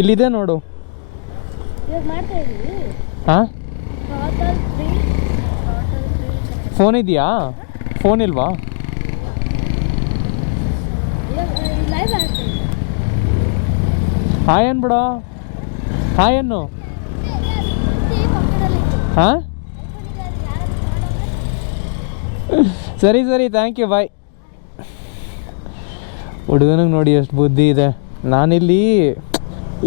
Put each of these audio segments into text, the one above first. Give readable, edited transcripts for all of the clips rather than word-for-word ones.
ಇಲ್ಲಿದೆ ನೋಡು. ಹಾಂ, ಫೋನ್ ಇದೆಯಾ? ಫೋನ್ ಇಲ್ವಾ? ಹಾಯ್ ಅನ್ಬಿಡ. ಹಾಯ್ ಅನ್ನು. ಹಾಂ, ಸರಿ ಸರಿ, ಥ್ಯಾಂಕ್ ಯು, ಬಾಯ್. ಹುಡುಗನಿಗೆ ನೋಡಿ ಎಷ್ಟು ಬುದ್ಧಿ ಇದೆ. ನಾನಿಲ್ಲಿ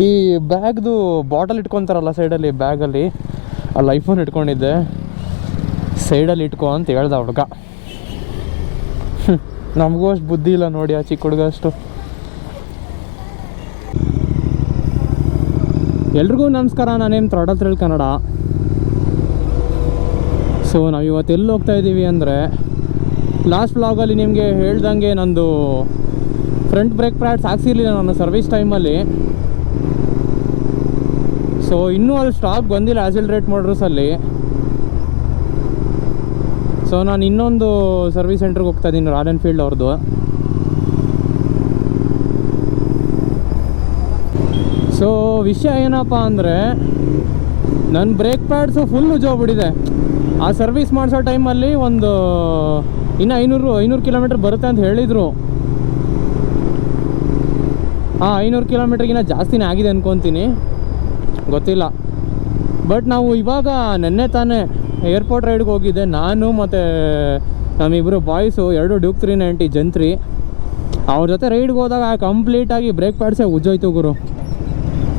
ಈ ಬ್ಯಾಗ್ದು ಬಾಟಲ್ ಇಟ್ಕೊತಾರಲ್ಲ ಸೈಡಲ್ಲಿ, ಬ್ಯಾಗಲ್ಲಿ ಅಲ್ಲಿ ಐಫೋನ್ ಇಟ್ಕೊಂಡಿದ್ದೆ. ಸೈಡಲ್ಲಿ ಇಟ್ಕೊ ಅಂತ ಹೇಳ್ದ ಹುಡುಗ. ನಮಗೂ ಅಷ್ಟು ಬುದ್ಧಿ ಇಲ್ಲ ನೋಡಿ ಆ ಚಿಕ್ಕ ಹುಡುಗ ಅಷ್ಟು. ಎಲ್ರಿಗೂ ನಮಸ್ಕಾರ, ನಾನೇನು ಥ್ರಾಟಲ್ ಕನ್ನಡ. ಸೊ ನಾವು ಇವತ್ತು ಎಲ್ಲಿ ಹೋಗ್ತಾ ಇದ್ದೀವಿ ಅಂದರೆ, ಲಾಸ್ಟ್ ವ್ಲಾಗಲ್ಲಿ ನಿಮಗೆ ಹೇಳ್ದಂಗೆ ನಂದು ಫ್ರಂಟ್ ಬ್ರೇಕ್ ಪ್ಯಾಡ್ಸ್ ಹಾಕ್ಸಿರ್ಲಿಲ್ಲ ನಾನು ಸರ್ವಿಸ್ ಟೈಮಲ್ಲಿ. ಸೊ ಇನ್ನೂ ಅಲ್ಲಿ ಸ್ಟಾಕ್ ಬಂದಿಲ್ಲ ಆಕ್ಸಿಲರೇಟ್ ಮೋಟರ್ಸಲ್ಲಿ. ಸೊ ನಾನು ಇನ್ನೊಂದು ಸರ್ವಿಸ್ ಸೆಂಟ್ರಿಗೆ ಹೋಗ್ತಾ ಇದ್ದೀನಿ, ರಾಯಲ್ ಎನ್ಫೀಲ್ಡ್ ಅವ್ರದ್ದು. ಸೊ ವಿಷಯ ಏನಪ್ಪ ಅಂದರೆ, ನನ್ನ ಬ್ರೇಕ್ ಪ್ಯಾಡ್ಸು ಫುಲ್ ಉಜ್ಜೋಗ್ಬಿಟ್ಟಿದೆ. ಆ ಸರ್ವಿಸ್ ಮಾಡಿಸೋ ಟೈಮಲ್ಲಿ ಒಂದು ಇನ್ನು 500 ಕಿಲೋಮೀಟ್ರ್ ಬರುತ್ತೆ ಅಂತ ಹೇಳಿದರು. 500 ಕಿಲೋಮೀಟ್ರಿಗಿನ್ನ ಜಾಸ್ತಿನೇ ಆಗಿದೆ ಅನ್ಕೊತೀನಿ, ಗೊತ್ತಿಲ್ಲ. ಬಟ್ ನಾವು ಇವಾಗ ನೆನ್ನೆ ತಾನೇ ಏರ್ಪೋರ್ಟ್ ರೈಡ್ಗೆ ಹೋಗಿದ್ದೆ, ನಾನು ಮತ್ತು ನಮ್ಮಿಬ್ಬರು ಬಾಯ್ಸು, 2 ಡ್ಯೂಕ್ 390 ಜಂತ್ರಿ. ಅವ್ರ ಜೊತೆ ರೈಡ್ಗೆ ಹೋದಾಗ ಕಂಪ್ಲೀಟಾಗಿ ಬ್ರೇಕ್ ಪ್ಯಾಡ್ಸೇ ಉಜ್ಜೋಯ್ತು ಗುರು,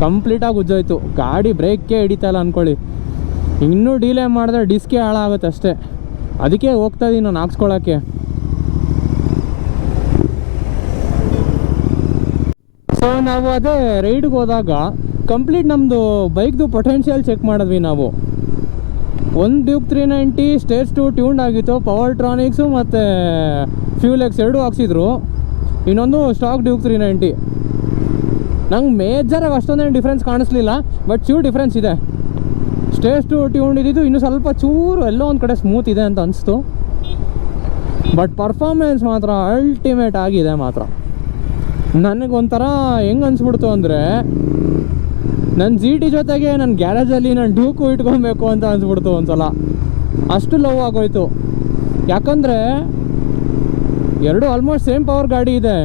ಕಂಪ್ಲೀಟಾಗಿ ಉಜ್ಜೋಯ್ತು. ಗಾಡಿ ಬ್ರೇಕೇ ಹಿಡಿತಾಯಿಲ್ಲ ಅಂದ್ಕೊಳ್ಳಿ. ಇನ್ನೂ ಡಿಲೇ ಮಾಡಿದ್ರೆ ಡಿಸ್ಕೇ ಹಾಳಾಗುತ್ತೆ ಅಷ್ಟೇ. ಅದಕ್ಕೆ ಹೋಗ್ತಾ ಇದ್ದೀನಿ ನಾನು ಹಾಕ್ಸ್ಕೊಳ್ಳೋಕ್ಕೆ. ಸೊ ನಾವು ಅದೇ ರೈಡ್ಗೆ ಹೋದಾಗ ಕಂಪ್ಲೀಟ್ ನಮ್ಮದು ಬೈಕ್ದು ಪೊಟೆನ್ಷಿಯಲ್ ಚೆಕ್ ಮಾಡಿದ್ವಿ ನಾವು. ಒಂದು ಡ್ಯೂಕ್ 390 ಸ್ಟೇಜ್ 2 ಟ್ಯೂನ್ಡ್ ಆಗಿತ್ತು, ಪವರ್ ಟ್ರಾನಿಕ್ಸು ಮತ್ತು ಫ್ಯೂಲ್ ಎಕ್ಸ್ 2 ಹಾಕ್ಸಿದ್ರು. ಇನ್ನೊಂದು ಸ್ಟಾಕ್ ಡ್ಯೂಕ್ 390. ನಂಗೆ ಮೇಜರಾಗಿ ಅಷ್ಟೊಂದೇನು ಡಿಫ್ರೆನ್ಸ್ ಕಾಣಿಸ್ಲಿಲ್ಲ, ಬಟ್ ಚೂರು ಡಿಫ್ರೆನ್ಸ್ ಇದೆ. ಸ್ಟೇಜ್ 2 ಟ್ಯೂನ್ಡ್ ಇದ್ದಿದ್ದು ಇನ್ನೂ ಸ್ವಲ್ಪ ಚೂರು ಎಲ್ಲೋ ಒಂದು ಕಡೆ ಸ್ಮೂತ್ ಇದೆ ಅಂತ ಅನಿಸ್ತು. ಬಟ್ ಪರ್ಫಾರ್ಮೆನ್ಸ್ ಮಾತ್ರ ಅಲ್ಟಿಮೇಟ್ ಆಗಿದೆ ಮಾತ್ರ. ನನಗೊಂಥರ ಹೆಂಗೆ ಅನಿಸ್ಬಿಡ್ತು ಅಂದರೆ, ನನ್ನ GT ಜೊತೆಗೆ ನನ್ನ ಗ್ಯಾರೇಜಲ್ಲಿ ನಾನು ಡ್ಯೂಕು ಇಟ್ಕೊಬೇಕು ಅಂತ ಅನಿಸ್ಬಿಡ್ತು ಒಂದು ಸಲ. ಅಷ್ಟು ಲವ್ ಆಗೋಯ್ತು. ಯಾಕಂದರೆ ಎರಡು ಆಲ್ಮೋಸ್ಟ್ ಸೇಮ್ ಪವರ್ ಗಾಡಿ ಇದೆ,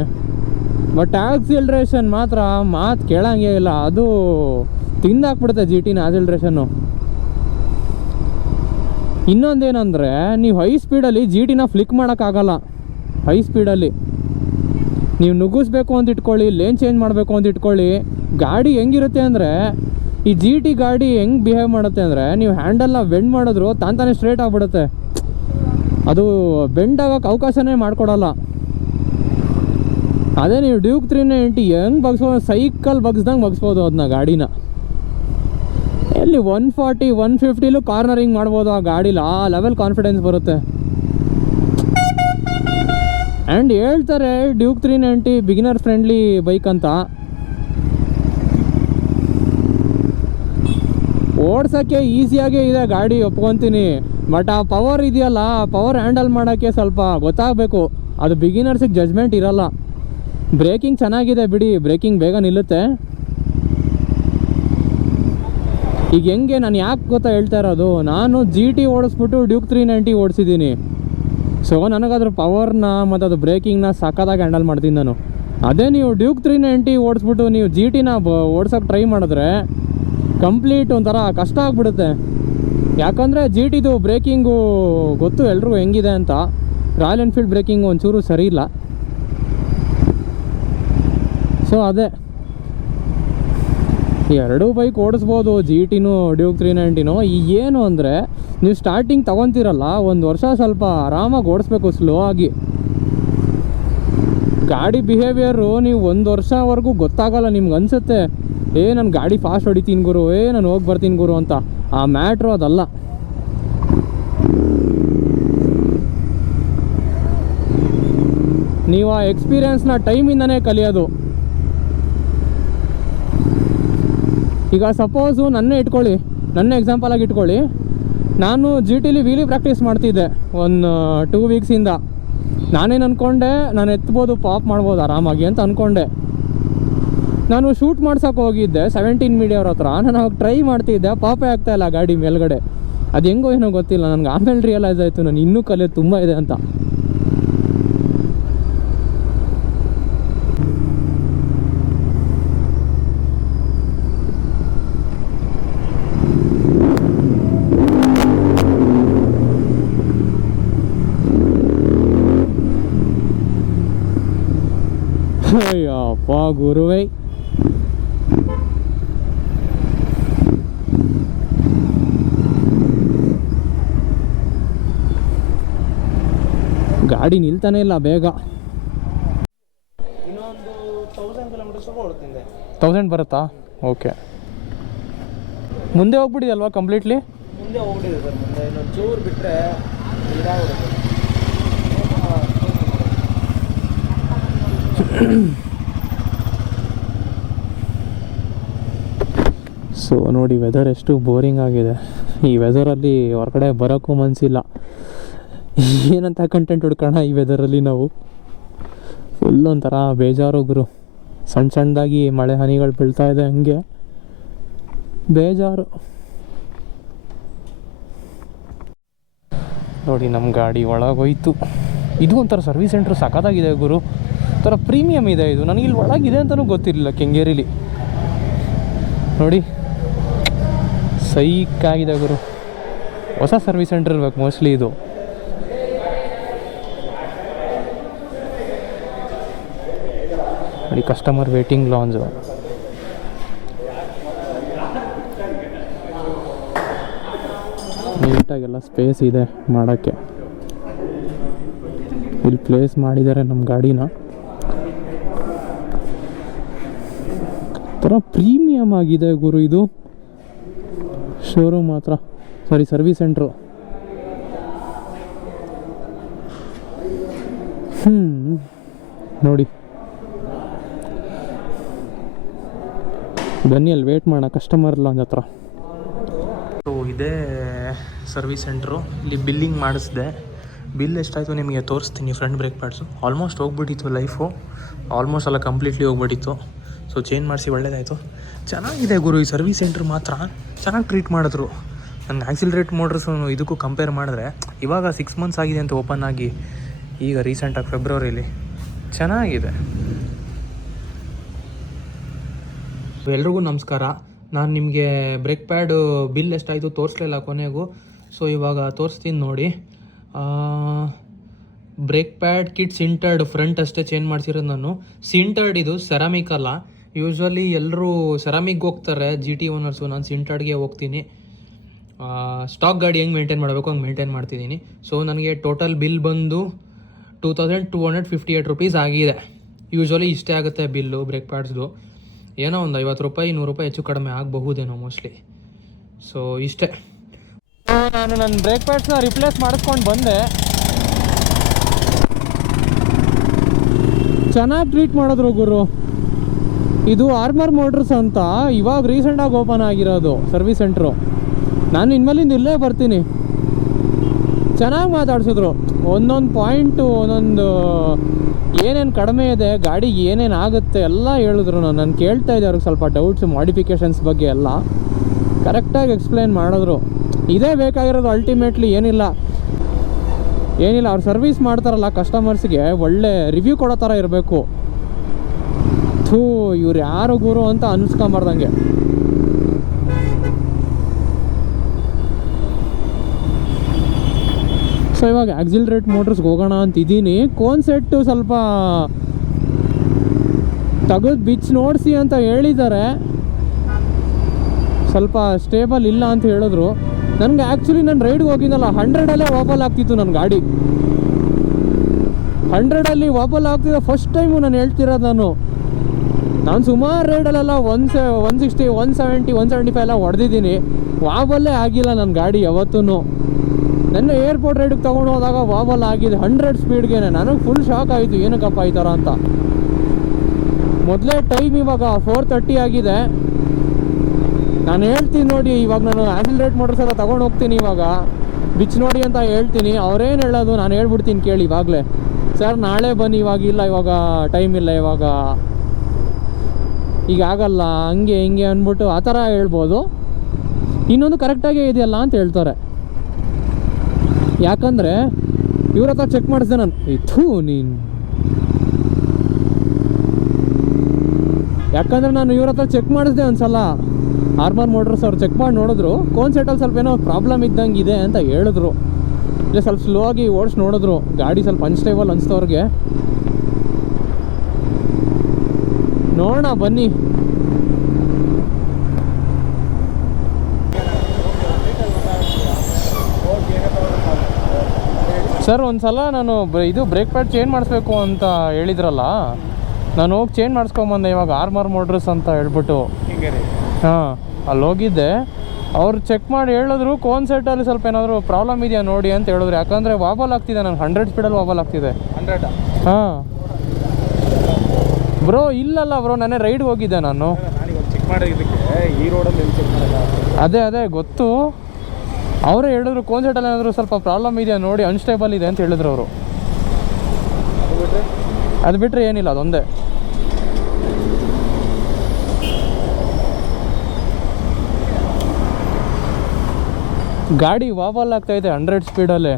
ಬಟ್ ಆಕ್ಸಿಲರೇಷನ್ ಮಾತ್ರ ಮಾತು ಕೇಳಂಗೇ ಇಲ್ಲ. ಅದು ತಿಂದಾಕ್ಬಿಡುತ್ತೆ GTನ ಆಕ್ಸಿಲರೇಷನ್ನು. ಇನ್ನೊಂದೇನೆಂದರೆ, ನೀವು ಹೈ ಸ್ಪೀಡಲ್ಲಿ GTನ ಫ್ಲಿಕ್ ಮಾಡೋಕ್ಕಾಗಲ್ಲ. ಹೈ ಸ್ಪೀಡಲ್ಲಿ ನೀವು ನುಗ್ಗಿಸ್ಬೇಕು ಅಂತ ಇಟ್ಕೊಳ್ಳಿ, ಲೇನ್ ಚೇಂಜ್ ಮಾಡಬೇಕು ಅಂತ ಇಟ್ಕೊಳ್ಳಿ, ಗಾಡಿ ಹೆಂಗಿರುತ್ತೆ ಅಂದರೆ, ಈ GT ಗಾಡಿ ಹೆಂಗೆ ಬಿಹೇವ್ ಮಾಡುತ್ತೆ ಅಂದರೆ, ನೀವು ಹ್ಯಾಂಡಲ್ನ ಬೆಂಡ್ ಮಾಡಿದ್ರು ತಾನೇ ಸ್ಟ್ರೇಟ್ ಆಗಿಬಿಡುತ್ತೆ. ಅದು ಬೆಂಡ್ ಆಗೋಕ್ಕೆ ಅವಕಾಶನೇ ಮಾಡಿಕೊಡಲ್ಲ. ಅದೇ ನೀವು ಡ್ಯೂಕ್ 390 ಹೆಂಗೆ ಬಗ್ಸ್ಬೋದು, ಸೈಕಲ್ ಬಗ್ಸ್ದಂಗೆ ಬಗ್ಸ್ಬೋದು ಅದನ್ನ ಗಾಡಿನ. ಎಲ್ಲಿ 140 150ಲೂ ಕಾರ್ನರಿಂಗ್ ಮಾಡ್ಬೋದು ಆ ಗಾಡೀಲಿ. ಆ ಲೆವೆಲ್ ಕಾನ್ಫಿಡೆನ್ಸ್ ಬರುತ್ತೆ. ಆ್ಯಂಡ್ ಹೇಳ್ತಾರೆ ಡ್ಯೂಕ್ 390 ಬಿಗಿನರ್ ಫ್ರೆಂಡ್ಲಿ ಬೈಕ್ ಅಂತ. ಓಡ್ಸೋಕ್ಕೆ ಈಸಿಯಾಗೇ ಇದೆ ಗಾಡಿ, ಒಪ್ಕೊತೀನಿ. ಬಟ್ ಆ ಪವರ್ ಇದೆಯಲ್ಲ, ಆ ಪವರ್ ಹ್ಯಾಂಡಲ್ ಮಾಡೋಕ್ಕೆ ಸ್ವಲ್ಪ ಗೊತ್ತಾಗಬೇಕು. ಅದು ಬಿಗಿನರ್ಸಿಗೆ ಜಜ್ಮೆಂಟ್ ಇರಲ್ಲ. ಬ್ರೇಕಿಂಗ್ ಚೆನ್ನಾಗಿದೆ ಬಿಡಿ, ಬ್ರೇಕಿಂಗ್ ಬೇಗ ನಿಲ್ಲುತ್ತೆ. ಈಗ ಹೆಂಗೆ, ನಾನು ಯಾಕೆ ಗೊತ್ತಾ ಹೇಳ್ತಾ ಇರೋದು, ನಾನು GT ಓಡಿಸ್ಬಿಟ್ಟು ಡ್ಯೂಕ್ 390 ಓಡಿಸಿದ್ದೀನಿ. ಸೊ ನನಗದ್ರ ಪವರ್ನ ಮತ್ತು ಅದು ಬ್ರೇಕಿಂಗ್ನ ಸಕ್ಕತ್ತಾಗಿ ಹ್ಯಾಂಡಲ್ ಮಾಡ್ತೀನಿ ನಾನು. ಅದೇ ನೀವು ಡ್ಯೂಕ್ 390 ಓಡಿಸ್ಬಿಟ್ಟು ನೀವು GTನ ಓಡ್ಸೋಕ್ಕೆ ಟ್ರೈ ಮಾಡಿದ್ರೆ ಕಂಪ್ಲೀಟ್ ಒಂಥರ ಕಷ್ಟ ಆಗಿಬಿಡುತ್ತೆ. ಯಾಕಂದರೆ GTದು ಬ್ರೇಕಿಂಗು ಗೊತ್ತು ಎಲ್ರಿಗೂ ಹೆಂಗಿದೆ ಅಂತ. ರಾಯಲ್ ಎನ್ಫೀಲ್ಡ್ ಬ್ರೇಕಿಂಗು ಒಂಚೂರು ಸರಿ ಇಲ್ಲ. ಸೊ ಅದೇ ಎರಡೂ ಬೈಕ್ ಓಡಿಸ್ಬೋದು, GTನೂ ಡ್ಯೂಕ್ 390ನೂ. ಏನು ಅಂದರೆ, ನೀವು ಸ್ಟಾರ್ಟಿಂಗ್ ತೊಗೊತೀರಲ್ಲ, ಒಂದು ವರ್ಷ ಸ್ವಲ್ಪ ಆರಾಮಾಗಿ ಓಡಿಸ್ಬೇಕು, ಸ್ಲೋ ಆಗಿ. ಗಾಡಿ ಬಿಹೇವಿಯರು ನೀವು 1 ವರ್ಷವರೆಗೂ ಗೊತ್ತಾಗಲ್ಲ. ನಿಮ್ಗೆ ಅನಿಸುತ್ತೆ ನಾನು ಗಾಡಿ ಫಾಸ್ಟ್ ಹೊಡಿತೀನಿ ಗುರು, ನಾನು ಹೋಗಿ ಬರ್ತೀನಿ ಗುರು ಅಂತ. ಆ ಮ್ಯಾಟ್ರು ಅದಲ್ಲ. ನೀವು ಆ ಎಕ್ಸ್ಪೀರಿಯನ್ಸ್ನ ಟೈಮಿಂದನೇ ಕಲಿಯೋದು. ಈಗ ಸಪೋಸು ನನ್ನೇ ಇಟ್ಕೊಳ್ಳಿ, ನನ್ನ ಎಕ್ಸಾಂಪಲಾಗಿ ಇಟ್ಕೊಳ್ಳಿ. ನಾನು GTಲಿ ವೀಲಿ ಪ್ರಾಕ್ಟೀಸ್ ಮಾಡ್ತಿದ್ದೆ ಒಂದು 2 ವೀಕ್ಸಿಂದ. ನಾನೇನು ಅಂದ್ಕೊಂಡೆ, ನಾನು ಎತ್ಬೋದು, ಪಾಪ್ ಮಾಡ್ಬೋದು ಆರಾಮಾಗಿ ಅಂತ ಅಂದ್ಕೊಂಡೆ. ನಾನು ಶೂಟ್ ಮಾಡ್ಸೋಕೆ ಹೋಗಿದ್ದೆ 17 ಮೀಡಿಯವ್ರ ಹತ್ರ. ನಾನು ಅವಾಗ ಟ್ರೈ ಮಾಡ್ತಿದ್ದೆ, ಪಾಪೇ ಆಗ್ತಾಯಿಲ್ಲ ಗಾಡಿ ಮೇಲ್ಗಡೆ. ಅದು ಹೆಂಗೋ ಏನೋ ಗೊತ್ತಿಲ್ಲ ನನಗೆ. ಆಮೇಲೆ ರಿಯಲೈಸ್ ಆಯಿತು ನಾನು ಇನ್ನೂ ಕಲಿಯೋದು ತುಂಬ ಇದೆ ಅಂತ. ಅಯ್ಯಪ್ಪ ಗುರುವೇ, ಗಾಡಿ ನಿಲ್ತಾನೆ ಇಲ್ಲ ಬೇಗ. ಇನ್ನೊಂದು 1000 ಕಿಲೋಮೀಟರ್ಸ್ ಓಡುತ್ತಿದೆ. 1000 ಬರುತ್ತಾ? ಓಕೆ. ಮುಂದೆ ಹೋಗ್ಬಿಟ್ಟಿದಲ್ವಾ ಕಂಪ್ಲೀಟ್ಲಿ? ಮುಂದೆ ಹೋಗ್ಬಿಟ್ಟಿದೆ ಸರ್. ಮುಂದೆ ಇನ್ನೊಂದು ಚೂರು ಬಿಟ್ಟರೆ ಇದಾಗ್ಬಿಡುತ್ತೆ. ಸೊ ನೋಡಿ, ವೆದರ್ ಎಷ್ಟು ಬೋರಿಂಗ್ ಆಗಿದೆ. ಈ ವೆದರಲ್ಲಿ ಹೊರಗಡೆ ಬರೋಕ್ಕೂ ಮನಸ್ಸಿಲ್ಲ. ಏನಂತ ಕಂಟೆಂಟ್ ಹುಡ್ಕೋಣ ಈ ವೆದರಲ್ಲಿ ನಾವು? ಫುಲ್ ಒಂಥರ ಬೇಜಾರು ಗುರು. ಸಣ್ಣ ಸಣ್ಣದಾಗಿ ಮಳೆ ಹನಿಗಳು ಬೀಳ್ತಾ ಇದೆ, ಹಂಗೆ ಬೇಜಾರು. ನೋಡಿ ನಮ್ಮ ಗಾಡಿ ಒಳಗೋಯ್ತು. ಇದು ಒಂಥರ ಸರ್ವಿಸ್ ಸೆಂಟ್ರ್ ಸಖತ್ತಾಗಿದೆ ಗುರು. ಒಂಥರ ಪ್ರೀಮಿಯಮ್ ಇದೆ ಇದು. ನನಗೆ ಇಲ್ಲಿ ಒಳಗಿದೆ ಅಂತಲೂ ಗೊತ್ತಿರಲಿಲ್ಲ ಕೆಂಗೇರಿಲಿ. ನೋಡಿ ಸೈಕಾಗಿದೆ ಗುರು. ಹೊಸ ಸರ್ವಿಸ್ ಸೆಂಟರ್ ಇರ್ಬೇಕು ಮೋಸ್ಟ್ಲಿ ಇದು. ನೋಡಿ ಕಸ್ಟಮರ್ ವೇಟಿಂಗ್ ಲಾಂಜು. ನೀಟಾಗೆಲ್ಲ ಸ್ಪೇಸ್ ಇದೆ ಮಾಡೋಕ್ಕೆ. ಇಲ್ಲಿ ಪ್ಲೇಸ್ ಮಾಡಿದ್ದಾರೆ ನಮ್ಮ ಗಾಡಿನ. ಥರ ಪ್ರೀಮಿಯಮ್ ಆಗಿದೆ ಗುರು ಇದು ಶೋರೂಮ್ ಮಾತ್ರ. Sorry, service centre. ನೋಡಿ ಬನ್ನಿ ಅಲ್ಲಿ ವೇಟ್ ಮಾಡೋಣ ಕಸ್ಟಮರ್ ಲಾಂಜ್ ಹತ್ರ. ಸೊ ಇದೇ ಸರ್ವಿಸ್ ಸೆಂಟ್ರು. ಇಲ್ಲಿ ಬಿಲ್ಲಿಂಗ್ ಮಾಡಿಸಿದೆ. ಬಿಲ್ ಎಷ್ಟಾಯಿತು ನಿಮಗೆ ತೋರಿಸ್ತೀನಿ. ಫ್ರಂಟ್ ಬ್ರೇಕ್ ಪ್ಯಾಡ್ಸು ಆಲ್ಮೋಸ್ಟ್ ಹೋಗ್ಬಿಟ್ಟಿತ್ತು, ಲೈಫು ಆಲ್ಮೋಸ್ಟ್ ಎಲ್ಲ ಕಂಪ್ಲೀಟ್ಲಿ ಹೋಗ್ಬಿಟ್ಟಿತ್ತು. ಸೊ ಚೇಂಜ್ ಮಾಡಿಸಿ ಒಳ್ಳೇದಾಯಿತು. ಚೆನ್ನಾಗಿದೆ ಗುರು ಈ ಸರ್ವಿಸ್ ಸೆಂಟ್ರ್ ಮಾತ್ರ. ಚೆನ್ನಾಗಿ ಟ್ರೀಟ್ ಮಾಡಿದ್ರು. ನನಗೆ ಆಕ್ಸಿಲರೇಟ್ ಮೋಟ್ರಸ್ ಇದಕ್ಕೂ ಕಂಪೇರ್ ಮಾಡಿದ್ರೆ ಇವಾಗ 6 ಮಂತ್ಸ್ ಆಗಿದೆ ಅಂತ ಓಪನ್ ಆಗಿ, ಈಗ ರೀಸೆಂಟಾಗಿ ಫೆಬ್ರವರಿಲಿ ಚೆನ್ನಾಗಿದೆ. ಎಲ್ರಿಗೂ ನಮಸ್ಕಾರ. ನಾನು ನಿಮಗೆ ಬ್ರೇಕ್ ಪ್ಯಾಡು ಬಿಲ್ ಎಷ್ಟಾಯಿತು ತೋರಿಸ್ಲಿಲ್ಲ ಕೊನೆಗೂ. ಸೊ ಇವಾಗ ತೋರಿಸ್ತೀನಿ ನೋಡಿ. ಬ್ರೇಕ್ ಪ್ಯಾಡ್ ಕಿಟ್ ಸಿಂಟರ್ಡ್ ಫ್ರಂಟ್ ಅಷ್ಟೇ ಚೇಂಜ್ ಮಾಡಿಸಿರೋದು ನಾನು. ಸಿಂಟರ್ಡ್ ಇದು, ಸೆರಾಮಿಕ್ ಅಲ್ಲ. ಯೂಶ್ವಲಿ ಎಲ್ಲರೂ ಸೆರಾಮಿಕ್ಗೆ ಹೋಗ್ತಾರೆ GT ಓನರ್ಸು. ನಾನು ಸಿಂಟರ್ಡ್ಗೆ ಹೋಗ್ತೀನಿ. ಸ್ಟಾಕ್ ಗಾಡಿ ಹೆಂಗೆ ಮೇಂಟೈನ್ ಮಾಡಬೇಕು ಹಂಗೆ ಮೇಂಟೈನ್ ಮಾಡ್ತಿದ್ದೀನಿ. ಸೊ ನನಗೆ ಟೋಟಲ್ ಬಿಲ್ ಬಂದು 2258 ರುಪೀಸ್ ಆಗಿದೆ. ಯೂಶ್ವಲಿ ಇಷ್ಟೇ ಆಗುತ್ತೆ ಬಿಲ್ಲು ಬ್ರೇಕ್ ಪ್ಯಾಡ್ಸ್ದು. ಏನೋ ಒಂದು 50 ರೂಪಾಯಿ 100 ರೂಪಾಯಿ ಹೆಚ್ಚು ಕಡಿಮೆ ಆಗಬಹುದೇನೋ ಮೋಸ್ಟ್ಲಿ. ಸೊ ಇಷ್ಟೇ. ನಾನು ನನ್ನ ಬ್ರೇಕ್ ಪ್ಯಾಡ್ಸ್ನ ರಿಪ್ಲೇಸ್ ಮಾಡಿಸ್ಕೊಂಡು ಬಂದೆ. ಚೆನ್ನಾಗಿ ಟ್ರೀಟ್ ಮಾಡಿದ್ರು ಗುರು. ಇದು ಆರ್ಮರ್ ಮೋಟರ್ಸ್ ಅಂತ ಇವಾಗ ರೀಸೆಂಟಾಗಿ ಓಪನ್ ಆಗಿರೋದು ಸರ್ವಿಸ್ ಸೆಂಟ್ರು. ನಾನು ಇನ್ಮೇಲಿಂದ ಇಲ್ಲೇ ಬರ್ತೀನಿ. ಚೆನ್ನಾಗಿ ಮಾತಾಡ್ಸಿದ್ರು. ಒಂದೊಂದು ಪಾಯಿಂಟು, ಒಂದೊಂದು ಏನೇನು ಕಡಿಮೆ ಇದೆ, ಗಾಡಿಗೆ ಏನೇನು ಆಗುತ್ತೆ ಎಲ್ಲ ಹೇಳಿದ್ರು. ನಾನು ಕೇಳ್ತಾ ಇದ್ದೆ ಅವ್ರಿಗೆ ಸ್ವಲ್ಪ ಡೌಟ್ಸ್, ಮಾಡಿಫಿಕೇಷನ್ಸ್ ಬಗ್ಗೆ ಎಲ್ಲ ಕರೆಕ್ಟಾಗಿ ಎಕ್ಸ್ಪ್ಲೈನ್ ಮಾಡಿದ್ರು. ಇದೇ ಬೇಕಾಗಿರೋದು ಅಲ್ಟಿಮೇಟ್ಲಿ. ಏನಿಲ್ಲ ಅವ್ರು ಸರ್ವಿಸ್ ಮಾಡ್ತಾರಲ್ಲ ಕಸ್ಟಮರ್ಸ್ಗೆ ಒಳ್ಳೆ ರಿವ್ಯೂ ಕೊಡೋ ಥರ ಇರಬೇಕು. ಇವ್ರು ಯಾರು ಗುರು ಅಂತ ಅನ್ಸ್ಕೊಂಬಾರ್ದಂಗೆ. ಸೊ ಇವಾಗ ಆಕ್ಸಿಲರೇಟ್ ಮೋಟರ್ಸ್ಗೆ ಹೋಗೋಣ ಅಂತಿದ್ದೀನಿ. ಕೋನ್ ಸೆಟ್ಟು ಸ್ವಲ್ಪ ತೆಗೆದು ಬಿಚ್ಚಿ ನೋಡಿಸಿ ಅಂತ ಹೇಳಿದ್ದಾರೆ. ಸ್ವಲ್ಪ ಸ್ಟೇಬಲ್ ಇಲ್ಲ ಅಂತ ಹೇಳಿದ್ರು. ನನಗೆ ಆ್ಯಕ್ಚುಲಿ ನಾನು ರೈಡ್ಗೆ ಹೋಗಿದ್ದಲ್ಲ 100ಅಲ್ಲೇ ವಾಪಲ್ ಆಗ್ತಿತ್ತು ನನ್ನ ಗಾಡಿ. 100ಅಲ್ಲಿ ವಾಪಲ್ ಆಗ್ತಿದ್ದೆ ಫಸ್ಟ್ ಟೈಮು ನಾನು ಹೇಳ್ತಿರೋದು. ನಾನು ಸುಮಾರು ರೈಡಲ್ಲೆಲ್ಲ 160, 170, 175 ಎಲ್ಲ ಹೊಡೆದಿದ್ದೀನಿ. ವಾಬಲ್ಲೇ ಆಗಿಲ್ಲ ನನ್ನ ಗಾಡಿ ಯಾವತ್ತೂ. ನನ್ನ ಏರ್ಪೋರ್ಟ್ ರೈಡಿಗೆ ತೊಗೊಂಡು ಹೋದಾಗ ವಾಬಲ್ ಆಗಿದೆ 100 ಸ್ಪೀಡ್ಗೆ. ನನಗೆ ಫುಲ್ ಶಾಕ್ ಆಯಿತು, ಏನಕ್ಕಪ್ಪ ಈ ಥರ ಅಂತ. ಮೊದಲೇ ಟೈಮ್ ಇವಾಗ 4:30 ಆಗಿದೆ. ನಾನು ಹೇಳ್ತೀನಿ ನೋಡಿ, ಇವಾಗ ನಾನು ಆಕ್ಸಿಲರೇಟ್ ಮೋಟರ್ಸ್ ಎಲ್ಲ ತೊಗೊಂಡು ಹೋಗ್ತೀನಿ. ಇವಾಗ ಬಿಚ್ ನೋಡಿ ಅಂತ ಹೇಳ್ತೀನಿ. ಅವ್ರೇನು ಹೇಳೋದು ನಾನು ಹೇಳ್ಬಿಡ್ತೀನಿ ಕೇಳಿ ಇವಾಗಲೇ. ಸರ್ ನಾಳೆ ಬನ್ನಿ, ಇವಾಗ ಟೈಮ್ ಇಲ್ಲ. ಇವಾಗ ಈಗ ಆಗಲ್ಲ ಹಂಗೆ ಹಿಂಗೆ ಅಂದ್ಬಿಟ್ಟು ಆ ಥರ ಹೇಳ್ಬೋದು. ಇನ್ನೊಂದು ಕರೆಕ್ಟಾಗೇ ಇದೆಯಲ್ಲ ಅಂತ ಹೇಳ್ತಾರೆ. ಯಾಕಂದರೆ ಇವ್ರ ಹತ್ರ ಚೆಕ್ ಮಾಡಿಸ್ದೆ ನಾನು. ಯಾಕಂದರೆ ನಾನು ಇವ್ರ ಹತ್ರ ಚೆಕ್ ಮಾಡಿಸ್ದೆ ಒಂದ್ಸಲ. ಆರ್ಮರ್ ಮೋಟರ್ಸ್ ಅವ್ರು ಚೆಕ್ ಮಾಡಿ ನೋಡಿದ್ರು, ಕೋನ್ ಸೆಟಲ್ಲಿ ಸ್ವಲ್ಪ ಏನೋ ಪ್ರಾಬ್ಲಮ್ ಇದ್ದಂಗೆ ಇದೆ ಅಂತ ಹೇಳಿದ್ರು. ಇಲ್ಲ ಸ್ವಲ್ಪ ಸ್ಲೋ ಆಗಿ ಓಡಿಸಿ ನೋಡಿದ್ರು, ಗಾಡಿ ಸ್ವಲ್ಪ ಅನ್ಸ್ಟೇಬಲ್ ಅನಿಸ್ತವ್ರಿಗೆ. ನೋಡೋಣ ಬನ್ನಿ. ಸರ್ ಒಂದ್ಸಲ ನಾನು ಇದು ಬ್ರೇಕ್ ಪ್ಯಾಡ್ ಚೇಂಜ್ ಮಾಡಿಸ್ಬೇಕು ಅಂತ ಹೇಳಿದ್ರಲ್ಲ, ನಾನು ಹೋಗಿ ಚೇಂಜ್ ಮಾಡಿಸ್ಕೊಂಬಂದೆ ಇವಾಗ ಆರ್ಮರ್ ಮೋಟ್ರಸ್ ಅಂತ ಹೇಳ್ಬಿಟ್ಟು. ಹಾಂ, ಅಲ್ಲಿ ಹೋಗಿದ್ದೆ. ಅವ್ರು ಚೆಕ್ ಮಾಡಿ ಹೇಳಿದ್ರು ಕೋನ್ ಸೆಟ್ಟಲ್ಲಿ ಸ್ವಲ್ಪ ಏನಾದರೂ ಪ್ರಾಬ್ಲಮ್ ಇದೆಯಾ ನೋಡಿ ಅಂತ ಹೇಳಿದ್ರು. ಯಾಕಂದರೆ ವಾಬಲ್ ಆಗ್ತಿದೆ, ನಾನು 100 ಸ್ಪೀಡಲ್ಲಿ ವಾಬಲ್ ಆಗ್ತಿದೆ. 100? ಹಾಂ ಬ್ರೋ, ಇಲ್ಲಲ್ಲ ಬ್ರೋ, ನಾನೇ ರೈಡ್ಗೆ ಹೋಗಿದ್ದೆ ನಾನು. ಚೆಕ್ ಮಾಡಿದ್ದಕ್ಕೆ ಈ ರೋಡಲ್ಲಿ ಚೆಕ್ ಮಾಡಲ್ಲ. ಅದೇ ಗೊತ್ತು. ಅವರೇ ಹೇಳಿದ್ರು ಕೋನ್ ಸೆಟ್ಟಲ್ಲಿ ಏನಾದರೂ ಸ್ವಲ್ಪ ಪ್ರಾಬ್ಲಮ್ ಇದೆಯಾ ನೋಡಿ, ಅನ್ಸ್ಟೇಬಲ್ ಇದೆ ಅಂತ ಹೇಳಿದ್ರು ಅವರು. ಅದು ಬಿಟ್ಟರೆ ಏನಿಲ್ಲ, ಅದೊಂದೇ. ಗಾಡಿ ವಾಬಲ್ ಆಗ್ತಾಯಿದೆ 100 ಸ್ಪೀಡಲ್ಲೇ.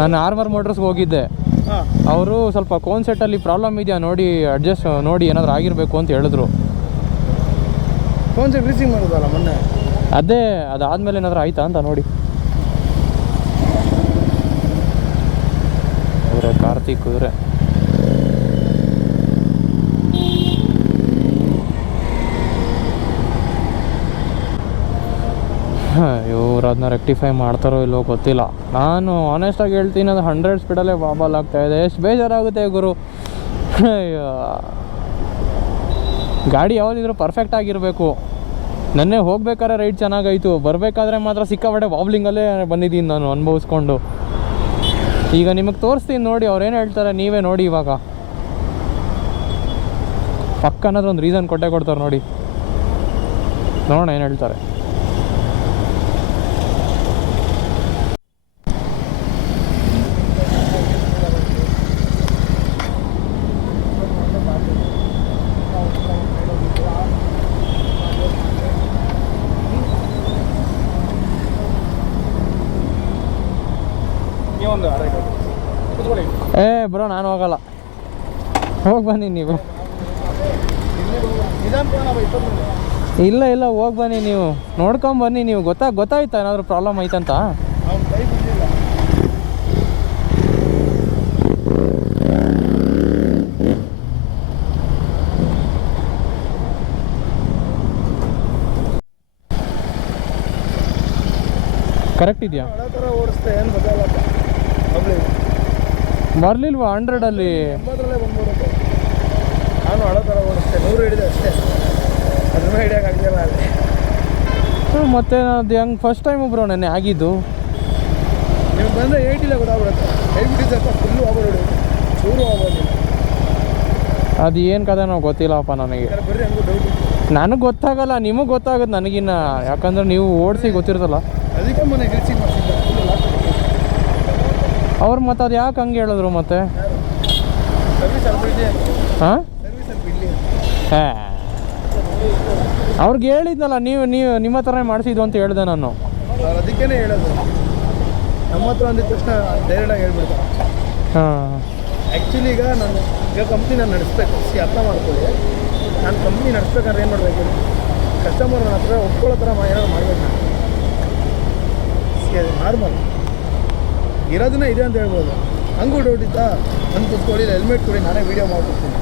ನಾನು ಆರ್ಮರ್ ಮೋಟರ್ಸ್ಗೆ ಹೋಗಿದ್ದೆ. ಅವರು ಸ್ವಲ್ಪ ಕೋನ್ ಸೆಟ್ಟಲ್ಲಿ ಪ್ರಾಬ್ಲಮ್ ಇದೆಯಾ ನೋಡಿ, ಅಡ್ಜಸ್ಟ್ ನೋಡಿ ಏನಾದರೂ ಆಗಿರಬೇಕು ಅಂತ ಹೇಳಿದ್ರು. ಕೋನ್ ಸೆಟ್ ರೀಸಿಂಗ್ ಮಾಡೋದಲ್ಲ ಮೊನ್ನೆ. ಅದೇ ಅದಾದಮೇಲೆ ಏನಾದರೂ ಆಯಿತಾ ಅಂತ ನೋಡಿ. ಇವರೇ ಕಾರ್ತಿಕ್ ಇವರೇ. ಇವ್ರು ಅದನ್ನ ರೆಕ್ಟಿಫೈ ಮಾಡ್ತಾರೋ ಇಲ್ಲೋ ಗೊತ್ತಿಲ್ಲ. ನಾನು ಆನೆಸ್ಟಾಗಿ ಹೇಳ್ತೀನಿ, ಅದು 100 ಸ್ಪೀಡಲ್ಲೇ ವಾಬಲ್ ಆಗ್ತಾಯಿದೆ. ಎಷ್ಟು ಬೇಜಾರಾಗುತ್ತೆ ಗುರು. ಗಾಡಿ ಯಾವುದಿದ್ರು ಪರ್ಫೆಕ್ಟ್ ಆಗಿರಬೇಕು. ನೆನ್ನೆ ಹೋಗ್ಬೇಕಾದ್ರೆ ರೈಡ್ ಚೆನ್ನಾಗಾಯಿತು, ಬರಬೇಕಾದ್ರೆ ಮಾತ್ರ ಸಿಕ್ಕಾಪಟ್ಟೆ ವಾಬ್ಲಿಂಗಲ್ಲೇ ಬಂದಿದ್ದೀನಿ ನಾನು ಅನುಭವಿಸ್ಕೊಂಡು. ಈಗ ನಿಮಗೆ ತೋರಿಸ್ತೀನಿ ನೋಡಿ, ಅವ್ರೇನು ಹೇಳ್ತಾರೆ ನೀವೇ ನೋಡಿ. ಇವಾಗ ಪಕ್ಕ ಅನ್ನೋದು ಒಂದು ರೀಸನ್ ಕೊಡ್ತಾರೆ ನೋಡಿ, ನೋಡೋಣ ಏನು ಹೇಳ್ತಾರೆ. ಬ್ರೋ ನಾನು ಹೋಗಲ್ಲ, ಹೋಗಿ ಬನ್ನಿ ನೀವು. ಇಲ್ಲ ಹೋಗಿ ಬನ್ನಿ ನೀವು, ನೋಡ್ಕೊಂಬನ್ನಿ ನೀವು. ಗೊತ್ತಾಯ್ತಾ ಏನಾದರೂ ಪ್ರಾಬ್ಲಮ್ ಐತಂತ? ಕರೆಕ್ಟ್ ಇದೆಯಾ? ಬರಲಿಲ್ವಾ 100ಅಲ್ಲಿ? 80ರಲ್ಲೇ ಬಂದ್ಬಿಡುತ್ತೆ. ನಾನು ಹಳೋ ಥರ ಓಡಿಸ್ತೆ, 100 ಹಿಡಿದೆ ಅಷ್ಟೇ. ಅದನ್ನ ಹಿಡಿಯೋಕ್ಕಾಗಲಿಲ್ಲ ಅಲ್ಲಿ. ಮತ್ತೆ ಅದು ಹೆಂಗೆ ಫಸ್ಟ್ ಟೈಮ್ ಬ್ರೋ ನೆನ್ನೆ ಆಗಿದ್ದು? ನೀವು ಬಂದರೆ 80 ಗೊತ್ತಾಗ್ಬಿಡುತ್ತೆ. ಹೇಳ್ಬಿಟ್ಟಿದ್ದಪ್ಪ, ಫುಲ್ಲು ಹೋಗ್ಬಿಡು, ಚೂರು ಹೋಗ್ಬೋದಿಲ್ಲ. ಅದು ಏನು ಕಥೆ ನಾವು ಗೊತ್ತಿಲ್ಲಪ್ಪ ನನಗೆ. ಬರ್ರಿ, ಹಂಗೂ ಡೌಟ್. ನನಗೆ ಗೊತ್ತಾಗಲ್ಲ, ನಿಮಗೆ ಗೊತ್ತಾಗುತ್ತೆ ನನಗಿನ್ನ. ಯಾಕಂದ್ರೆ ನೀವು ಓಡಿಸಿ ಗೊತ್ತಿರ್ತಲ್ಲ. ಅದಕ್ಕೆ ಮನೆ ಗ್ರೀಸಿಂಗ್ ಮಾಡಿಸಿದ್ದೆ. ಅವ್ರು ಮತ್ತೆ ಅದು ಯಾಕೆ ಹಂಗೆ ಹೇಳಿದ್ರು ಮತ್ತೆ? ಸರ್ವಿಸ್ ಅಲ್ಲಿ ಬಿಡಿ. ಹಾಂ, ಸರ್ವಿಸ್ ಅಲ್ಲಿ ಬಿಡಿ. ಅವ್ರಿಗೆ ಹೇಳಿದ್ನಲ್ಲ, ನೀವು ನಿಮ್ಮ ಹತ್ರನೇ ಮಾಡಿಸಿದ್ದು ಅಂತ ಹೇಳಿದೆ ನಾನು. ಅದಕ್ಕೇ ಹೇಳೋದು, ನಮ್ಮ ಹತ್ರ ಅಂದಿದ ತಕ್ಷಣ ಡೈರೆಕ್ಟಾಗಿ ಹೇಳ್ಬಿಡ್ತಾರೆ. ಹಾಂ, ಆ್ಯಕ್ಚುಲಿ ಈಗ ಕಂಪ್ನಿ ನಾನು ನಡೆಸ್ಬೇಕು. ಅರ್ಥ ಮಾಡ್ಕೊಳ್ಳಿ, ನಾನು ಕಂಪ್ನಿ ನಡೆಸ್ಬೇಕಾದ್ರೆ ಏನು ಮಾಡಬೇಕು, ಕಸ್ಟಮರ್ ನನ್ನ ಹತ್ರ ಒಪ್ಕೊಳ್ಳೋ ಥರ ಏನಾದ್ರು ಮಾಡ್ಬೇಕು ನಾನು. ಅದು ನಾರ್ಮಲ್ ಇರೋದನ್ನ ಇದೆ ಅಂತ ಹೇಳ್ಬೋದು. ಹಂಗೂ ಡೌಟ್ ಇತ್ತಾ, ನನ್ನ ಕೂತ್ಕೊಳ್ಳಿ, ಹೆಲ್ಮೆಟ್ ಕೊಡಿ, ನಾನೇ ವೀಡಿಯೋ ಮಾಡ್ಕೊಡ್ತೀನಿ.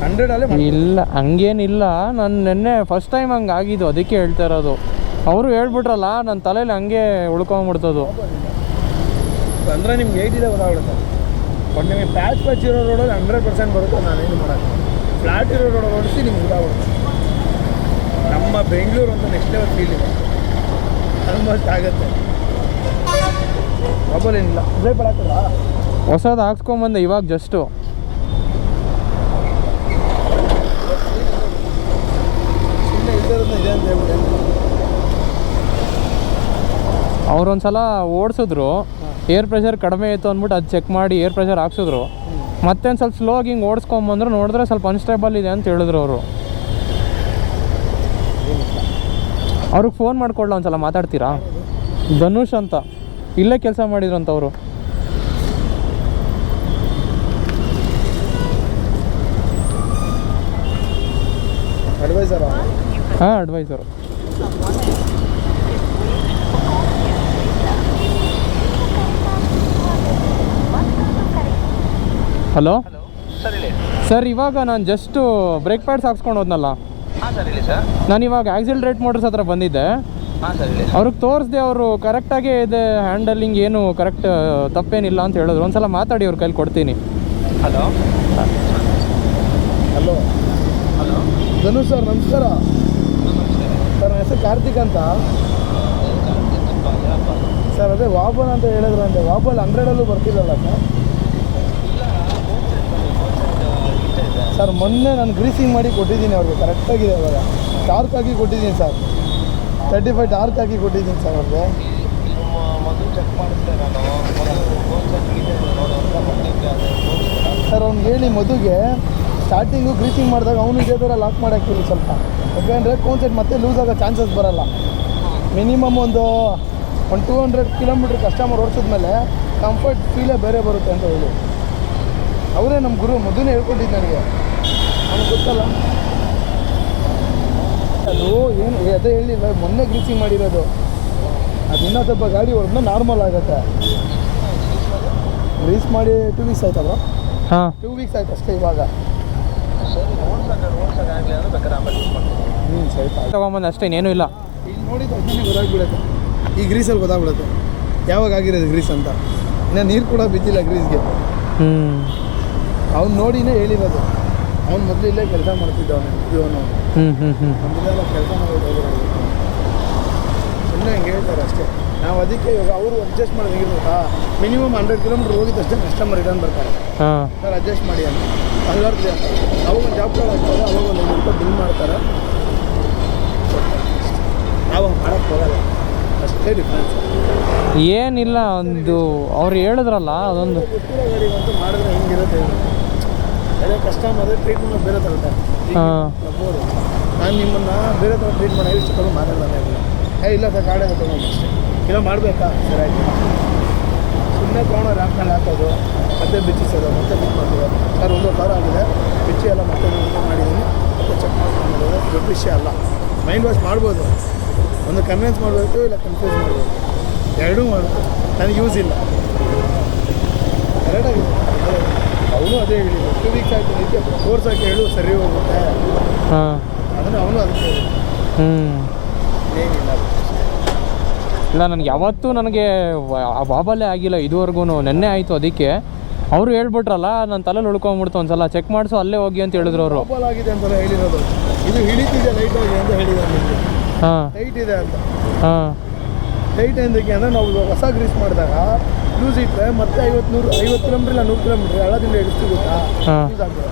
100ಅಲ್ಲೇ ಇಲ್ಲ ಹಂಗೇನಿಲ್ಲ. ನಾನು ನೆನ್ನೆ ಫಸ್ಟ್ ಟೈಮ್ ಹಂಗೆ ಆಗಿದ್ದು, ಅದಕ್ಕೆ ಹೇಳ್ತಾ ಇರೋದು. ಅವರು ಹೇಳ್ಬಿಟ್ರಲ್ಲ, ನನ್ನ ತಲೆಯಲ್ಲಿ ಹಂಗೆ ಉಳ್ಕೊಂಬಿಡ್ತದು. ಅಂದರೆ ನಿಮ್ಗೆ 80 ಗೊತ್ತಾಗ್ಬಿಡುತ್ತೆ. ಬಟ್ ನಿಮಗೆ ಪ್ಯಾಚ್ ಇರೋ ರೋಡಲ್ಲಿ 100% ಬರುತ್ತೆ. ನಾನೇನು ಮಾಡೋಕ್ಕೆ, ಫ್ಲಾಟ್ ಇರೋ ರೋಡ್ ಓಡಿಸಿ ನಿಮ್ಗೆ ಗೊತ್ತಾಗ್ಬಿಡುತ್ತೆ. ನಮ್ಮ ಬೆಂಗಳೂರು ಅಂತ ನೆಕ್ಸ್ಟ್ ಲೆವೆಲ್ ಫೀಲ್ ಇದೆ, ಆಲ್ಮೋಸ್ಟ್ ಆಗುತ್ತೆ. ಮೊಬೈಲ್ ಏನಿಲ್ಲ, ಬ್ರೇಕ್ ಬರತ್ತಲ್ಲ. ಹೊಸದು ಹಾಕ್ಸ್ಕೊಂಬಂದೆ ಇವಾಗ ಜಸ್ಟು. ಸುಮ್ಮನೆ ಇದ್ದರನ್ನ ಇದೆ ಅಂತ ಹೇಳ್ಬಿಟ್ಟು ಅವ್ರೊಂದ್ಸಲ ಓಡಿಸಿದ್ರು, ಏರ್ ಪ್ರೆಷರ್ ಕಡಿಮೆ ಇತ್ತು ಅಂದ್ಬಿಟ್ಟು ಅದು ಚೆಕ್ ಮಾಡಿ ಏರ್ ಪ್ರೆಷರ್ ಹಾಕ್ಸಿದ್ರು. ಮತ್ತೆ ಒಂದು ಸ್ವಲ್ಪ ಸ್ಲೋ ಆಗಿ ಹಿಂಗೆ ಓಡಿಸ್ಕೊಂಬಂದ್ರು, ನೋಡಿದ್ರೆ ಸ್ವಲ್ಪ ಅನ್ಸ್ಟೇಬಲ್ ಇದೆ ಅಂತ ಹೇಳಿದ್ರು ಅವರು. ಅವ್ರಿಗೆ ಫೋನ್ ಮಾಡ್ಕೊಳ್ಳ ಒಂದ್ಸಲ ಮಾತಾಡ್ತೀರಾ? ಧನುಷ್ ಅಂತ, ಇಲ್ಲೇ ಕೆಲಸ ಮಾಡಿದ್ರಂತವರು. ಅಡ್ವೈಸರಾ? ಹಾಂ, ಅಡ್ವೈಸರು. ಹಲೋ ಸರ್, ಇವಾಗ ನಾನು ಜಸ್ಟು ಬ್ರೇಕ್ ಪ್ಯಾಡ್ಸ್ ಹಾಕ್ಸ್ಕೊಂಡು ಹೋದ್ನಲ್ಲ, ನಾನು ಇವಾಗ ಆಕ್ಸಿಲರೇಟ್ ಮೋಟರ್ಸ್ ಹತ್ರ ಬಂದಿದ್ದೆ. ಅವ್ರಿಗೆ ತೋರಿಸ್ದೆ, ಅವರು ಕರೆಕ್ಟಾಗೇ ಇದೆ, ಹ್ಯಾಂಡಲಿಂಗ್ ಏನು ಕರೆಕ್ಟ್ ತಪ್ಪೇನಿಲ್ಲ ಅಂತ ಹೇಳಿದ್ರು. ಒಂದ್ಸಲ ಮಾತಾಡಿ ಅವ್ರ ಕೈಲಿ ಕೊಡ್ತೀನಿ. Hello hello hello Dhanush sir, ನಮಸ್ಕಾರ ಸರ್. ನನ್ನ ಹೆಸರು ಕಾರ್ತಿಕ್ ಅಂತ ಸರ್. ಅದೇ ವಾಬಲ್ ಅಂತ ಹೇಳಿದ್ರು ಅಂದೆ. ವಾಬಲ್ 100ಅಲ್ಲೂ ಬರ್ತಿರಲ್ಲ ಸರ್. ಮೊನ್ನೆ ನಾನು ಗ್ರೀಸಿಂಗ್ ಮಾಡಿ ಕೊಟ್ಟಿದ್ದೀನಿ ಅವ್ರಿಗೆ, ಕರೆಕ್ಟಾಗಿದೆ. ಇವಾಗ ಟಾರ್ಕ್ ಹಾಕಿ ಕೊಟ್ಟಿದ್ದೀನಿ ಸರ್, 35 ಟಾರ್ಕ್ ಹಾಕಿ ಕೊಟ್ಟಿದ್ದೀನಿ ಸರ್ ಅವ್ರಿಗೆ. ಸರ್ ಅವ್ನಿಗೆ ಹೇಳಿ ಮದುಗೆ ಸ್ಟಾರ್ಟಿಂಗು ಗ್ರೀಸಿಂಗ್ ಮಾಡಿದಾಗ ಅವನು ಇದೇ ಥರ ಲಾಕ್ ಮಾಡಾಕ್ತೀವಿ ಸ್ವಲ್ಪ, ಯಾಕೆಂದರೆ ಕೋನ್ ಸೆಟ್ ಮತ್ತೆ ಲೂಸ್ ಆಗೋ ಚಾನ್ಸಸ್ ಬರೋಲ್ಲ. ಮಿನಿಮಮ್ ಒಂದು 200 ಕಿಲೋಮೀಟ್ರ್ ಕಸ್ಟಮರ್ ಓಡಿಸಿದ್ಮೇಲೆ ಕಂಫರ್ಟ್ ಫೀಲೇ ಬೇರೆ ಬರುತ್ತೆ ಅಂತ ಹೇಳಿ ಅವರೇ ನಮ್ಮ ಗುರು ಮೊದಲೇ ಹೇಳ್ಕೊಟ್ಟಿದ್ದು ನನಗೆ. ನನಗೆ ಗೊತ್ತಲ್ಲ ಅದು ಏನು, ಅದೇ ಹೇಳಿಲ್ಲ, ಮೊನ್ನೆ ಗ್ರೀಸಿಂಗ್ ಮಾಡಿರೋದು. ಅದು ಇನ್ನೂ ಸ್ವಲ್ಪ ಗಾಡಿ ಹೊಡೆದ್ಮೇಲೆ ನಾರ್ಮಲ್ ಆಗುತ್ತೆ. ಗ್ರೀಸ್ ಮಾಡಿ 2 ವೀಕ್ಸ್ ಆಯ್ತಲ್ಲ? ಹಾಂ, 2 ವೀಕ್ಸ್ ಆಯ್ತು ಅಷ್ಟೇ ಇವಾಗ. ಸರಿ ತಗೊಂಬಂದು ಅಷ್ಟೇ, ಇನ್ನೇನು ಇಲ್ಲ. ಈಗ ನೋಡಿದ್ದು ಅದನ್ನೇ ಗೊತ್ತಾಗ್ಬಿಡುತ್ತೆ, ಈ ಗ್ರೀಸಲ್ಲಿ ಗೊತ್ತಾಗ್ಬಿಡುತ್ತೆ ಯಾವಾಗ ಆಗಿರೋದು ಗ್ರೀಸ್ ಅಂತ. ಇನ್ನು ನೀರು ಕೂಡ ಬಿದ್ದಿಲ್ಲ ಗ್ರೀಸ್ಗೆ. ಅವ್ನು ನೋಡಿನೇ ಹೇಳಿರೋದು. ಅವ್ನು ಮೊದಲು ಇಲ್ಲೇ ಕೆಲಸ ಮಾಡ್ತಿದ್ದ, ಅವನು ನಮ್ಮದೆಲ್ಲ ಕೆಲಸ ಮಾಡೋದು. ಸುಮ್ಮನೆ ಹಿಂಗೆ ಹೇಳ್ತಾರೆ ಅಷ್ಟೇ. ನಾವು ಅದಕ್ಕೆ ಇವಾಗ ಅವರು ಅಡ್ಜಸ್ಟ್ ಮಾಡೋದು ಹೇಗಿರ್ಬೇಕಾ, ಮಿನಿಮಮ್ 100 ಕಿಲೋಮೀಟ್ರ್ ಹೋಗಿದ್ದಷ್ಟೇ ಕಸ್ಟಮರ್ ರಿಟರ್ನ್ ಬರ್ತಾರೆ ಸರ್, ಅಡ್ಜಸ್ಟ್ ಮಾಡಿ ಅಂತ ಅಲ್ಲರ್ಲಿ ಅಂತ. ಅವಾಗ ಒಂದು ಜಾಬ್ ಕಾರ್ಡ್ ಹಾಕ್ತಾರೆ, ಅವಾಗ ಒಂದು 500 ರೂಪಾಯಿ ಬಿಲ್ ಮಾಡ್ತಾರೆ. ನಾವು ಮಾಡೋಕ್ಕೆ ಹೋಗಲ್ಲ, ಅಷ್ಟೇ ಡಿಫ್ರೆನ್ಸ್. ಏನಿಲ್ಲ, ಒಂದು ಅವ್ರು ಹೇಳಿದ್ರಲ್ಲ ಅದೊಂದು ಗೊತ್ತಿರೋ ಗಾಡಿಗಂತೂ ಮಾಡಿದ್ರೆ ಹೆಂಗಿರುತ್ತೆ. ಅದೇ ಕಸ್ಟಮರ್ ಟ್ರೀಟ್ಮೆಂಟ್ ಬೇರೆ ತಗೊಳ್ತಾರೆ. ಲಬ್ಬೋರು ನಾನು ನಿಮ್ಮನ್ನು ಬೇರೆ ಥರ ಟ್ರೀಟ್ ಮಾಡಿ ಇಷ್ಟು ತಗೊಂಡು ಮಾತಾಡೋಲ್ಲ. ಇಲ್ಲ ಸರ್, ಗಾಡಿ ತೊಗೊಂಡು ಅಷ್ಟೇ. ಇಲ್ಲ ಮಾಡಬೇಕಾ ಸರಿ ಆಯಿತು. ಸುಮ್ಮನೆ ತೊಗೊಂಡು ರ್ಯಾಂಪ್ನಲ್ಲಿ ಹಾಕೋದು, ಮತ್ತೆ ಬಿಚ್ಚಿಸೋದು, ಮತ್ತೆ ಬಿಚ್ ಮಾಡೋದು. ಸರ್ 1,000 ಆಗಿದೆ, ಬಿಚ್ಚಿ ಎಲ್ಲ ಮತ್ತೆ ಮಾಡಿದ್ದೀನಿ, ಮತ್ತೆ ಚೆಕ್ ಮಾಡ್ಕೊಂಡು ದೊಡ್ಡ ವಿಷಯ ಅಲ್ಲ. ಮೈಂಡ್ ವಾಶ್ ಮಾಡ್ಬೋದು, ಒಂದು ಕನ್ವಿನ್ಸ್ ಮಾಡಬೇಕು, ಇಲ್ಲ ಕನ್ಫ್ಯೂಸ್ ಮಾಡ್ಬೋದು, ಎರಡೂ ಮಾಡ್ಬೋದು. ನನಗೆ ಯೂಸ್ ಇಲ್ಲ, ಕರೆಕ್ಟಾಗಿದೆ. ಅವನು ಅದೇ ಹೇಳಿದ್ರು, 2 ವೀಕ್ಸ್ ಆಯಿತು ಇದಕ್ಕೆ ಕೋರ್ಸಾಗಿ ಹೇಳು ಸರಿ ಹೋಗುತ್ತೆ. ಅದನ್ನು ಅವನು ಅದಕ್ಕೆ ಹೇಳಿದ್ರು. ಏನಿಲ್ಲ ಇಲ್ಲ, ನನಗೆ ಯಾವತ್ತೂ ನನಗೆ ವಾಬಲ್ಲೇ ಆಗಿಲ್ಲ ಇದುವರೆಗೂ. ನೆನ್ನೆ ಆಯಿತು, ಅದಕ್ಕೆ ಅವರು ಹೇಳ್ಬಿಟ್ರಲ್ಲ, ನನ್ನ ತಲೆಯಲ್ಲಿ ಉಳ್ಕೊಂಬಿಡ್ತು. ಒಂದ್ಸಲ ಚೆಕ್ ಮಾಡಿಸು, ಅಲ್ಲೇ ಹೋಗಿ ಅಂತ ಹೇಳಿದ್ರು ಅವರು. ವಾಬಲ್ ಆಗಿದೆ ಅಂತೆಲ್ಲ ಹೇಳಿರೋದು. ಇದು ಹಿಡಿತಿದೆ ಲೈಟ್ ಹೋಗಿ ಅಂತ ಹೇಳಿದ್ದಾರೆ ನಿಮಗೆ. ಹಾಂ, ಟೈಟ್ ಇದೆ ಅಂತ. ಹಾಂ, ಟೈಟ್ ಎಂದಕ್ಕೆ ಅಂದರೆ ನಾವು ಹೊಸ ಗ್ರೀಸ್ ಮಾಡಿದಾಗ ಲೂಸ್ ಇಟ್ಟರೆ ಮತ್ತೆ 50 ಕಿಲೋಮೀಟ್ರ್ ಇಲ್ಲ 100 ಕಿಲೋಮೀಟ್ರ್ ಹಳ್ಳದಿಂದ ಹಿಡಿಸ್ತೀವಿ ಗೊತ್ತಾ, ಯೂಸ್ ಆಗ್ತದೆ.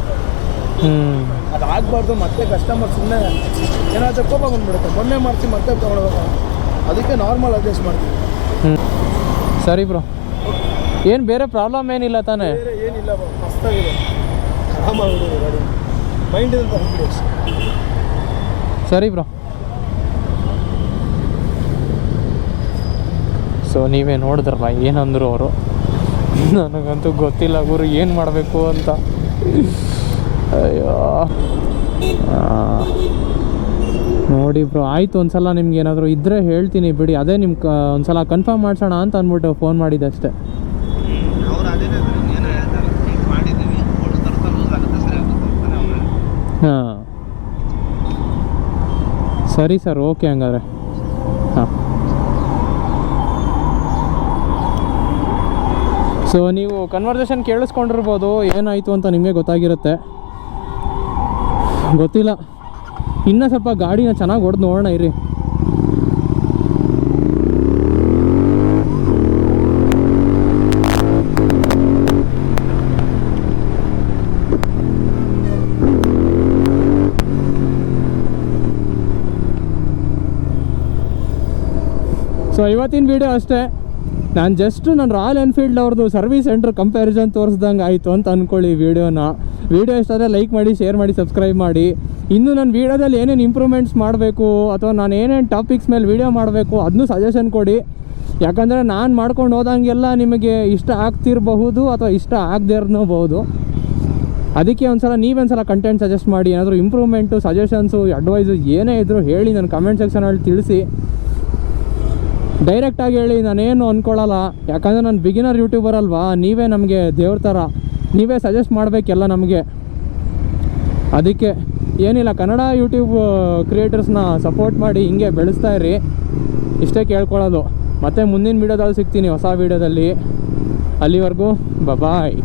ಅದು ಆಗಬಾರ್ದು. ಮತ್ತೆ ಕಸ್ಟಮರ್ ಸುಮ್ಮನೆ ಏನಾದರೂ ಕೋಪ ಬಂದುಬಿಡುತ್ತೆ. ಮೊನ್ನೆ ಮಾಡಿಸಿ ಮತ್ತೆ ತೊಗೊಳ್ಬೇಕು, ಅದಕ್ಕೆ ನಾರ್ಮಲ್ ಅಡ್ಜಸ್ಟ್ ಮಾಡ್ತೀವಿ. ಸರಿ ಬ್ರೋ, ಏನು ಬೇರೆ ಪ್ರಾಬ್ಲಮ್ ಏನಿಲ್ಲ ತಾನೇ? ಬೇರೆ ಏನಿಲ್ಲ, ಮಸ್ತಾಗಿದೆ, ಆರಾಮಾಗಿಬಿಟ್ಟಿದೆ ಗಾಡಿ, ಮೈಂಡ್ ಅಂತ ಹೋಗ್ಬಿಡಿ ಅಷ್ಟೇ. ಸರಿ ಬ್ರೋ. ಸೊ ನೀವೇ ನೋಡಿದ್ರಲ್ಲ ಏನಂದರು ಅವರು. ನನಗಂತೂ ಗೊತ್ತಿಲ್ಲ ಗುರು ಏನು ಮಾಡಬೇಕು ಅಂತ. ಅಯ್ಯೋ ನೋಡಿ ಬ್ರೋ, ಆಯಿತು. ಒಂದು ಸಲ ನಿಮ್ಗೆ ಏನಾದರೂ ಇದ್ದರೆ ಹೇಳ್ತೀನಿ ಬಿಡಿ. ಅದೇ ನಿಮ್ಗೆ ಒಂದು ಸಲ ಕನ್ಫರ್ಮ್ ಮಾಡಿಸೋಣ ಅಂತ ಅಂದ್ಬಿಟ್ಟು ಫೋನ್ ಮಾಡಿದ್ದೆ ಅಷ್ಟೇ. ಹಾಂ, ಸರಿ ಸರ್, ಓಕೆ ಹಂಗಾದ್ರೆ. ಹಾಂ, ಸೊ ನೀವು ಕನ್ವರ್ಸೇಷನ್ ಕೇಳಿಸ್ಕೊಂಡಿರ್ಬೋದು, ಏನಾಯಿತು ಅಂತ ನಿಮಗೆ ಗೊತ್ತಾಗಿರುತ್ತೆ. ಗೊತ್ತಿಲ್ಲ, ಇನ್ನೂ ಸ್ವಲ್ಪ ಗಾಡಿನ ಚೆನ್ನಾಗಿ ಹೊಡೆದು ನೋಡೋಣ ಇರಿ. ಸೊ ಇವತ್ತಿನ ವೀಡಿಯೋ ಅಷ್ಟೇ. ನಾನು ರಾಯಲ್ ಎನ್ಫೀಲ್ಡ್ ಅವ್ರದ್ದು ಸರ್ವಿಸ್ ಸೆಂಟ್ರ್ ಕಂಪ್ಯಾರಿಸನ್ ತೋರಿಸ್ದಂಗೆ ಆಯಿತು ಅಂತ ಅಂದ್ಕೊಳ್ಳಿ ವೀಡಿಯೋನ. ವೀಡಿಯೋ ಇಷ್ಟ ಆದರೆ ಲೈಕ್ ಮಾಡಿ, ಶೇರ್ ಮಾಡಿ, ಸಬ್ಸ್ಕ್ರೈಬ್ ಮಾಡಿ. ಇನ್ನು ನನ್ನ ವೀಡಿಯೋದಲ್ಲಿ ಏನೇನು ಇಂಪ್ರೂವ್ಮೆಂಟ್ಸ್ ಮಾಡಬೇಕು ಅಥವಾ ನಾನು ಏನೇನು ಟಾಪಿಕ್ಸ್ ಮೇಲೆ ವೀಡಿಯೋ ಮಾಡಬೇಕು ಅದನ್ನೂ ಸಜೆಷನ್ ಕೊಡಿ. ಯಾಕಂದರೆ ನಾನು ಮಾಡ್ಕೊಂಡು ಹೋದಂಗೆಲ್ಲ ನಿಮಗೆ ಇಷ್ಟ ಆಗ್ತಿರಬಹುದು ಅಥವಾ ಇಷ್ಟ ಆಗದೇ ಇರಬಹುದು. ಅದಕ್ಕೆ ನೀವೊಂದ್ಸಲ ಕಂಟೆಂಟ್ ಸಜೆಸ್ಟ್ ಮಾಡಿ. ಏನಾದರೂ ಇಂಪ್ರೂವ್ಮೆಂಟು, ಸಜೆಷನ್ಸು, ಅಡ್ವೈಸು ಏನೇ ಇದ್ದರೂ ಹೇಳಿ, ನನ್ನ ಕಮೆಂಟ್ ಸೆಕ್ಷನಲ್ಲಿ ತಿಳಿಸಿ. ಡೈರೆಕ್ಟಾಗಿ ಹೇಳಿ, ನಾನೇನು ಅಂದ್ಕೊಳ್ಳಲ್ಲ. ಯಾಕಂದರೆ ನಾನು ಬಿಗಿನರ್ ಯೂಟ್ಯೂಬರ್ ಅಲ್ವಾ, ನೀವೇ ನಮಗೆ ದೇವ್ರ ಥರ, ನೀವೇ ಸಜೆಸ್ಟ್ ಮಾಡಬೇಕೆಲ್ಲ ನಮಗೆ. ಅದಕ್ಕೆ ಏನಿಲ್ಲ, ಕನ್ನಡ ಯೂಟ್ಯೂಬ್ ಕ್ರಿಯೇಟರ್ಸ್ನ ಸಪೋರ್ಟ್ ಮಾಡಿ, ಹಿಂಗೆ ಬೆಳೆಸ್ತಾ ಇರಿ. ಇಷ್ಟೇ ಕೇಳ್ಕೊಳ್ಳೋದು. ಮತ್ತು ಮುಂದಿನ ವೀಡಿಯೋದಲ್ಲಿ ಸಿಗ್ತೀನಿ, ಹೊಸ ವೀಡಿಯೋದಲ್ಲಿ. ಅಲ್ಲಿವರೆಗೂ ಬಾಯ್.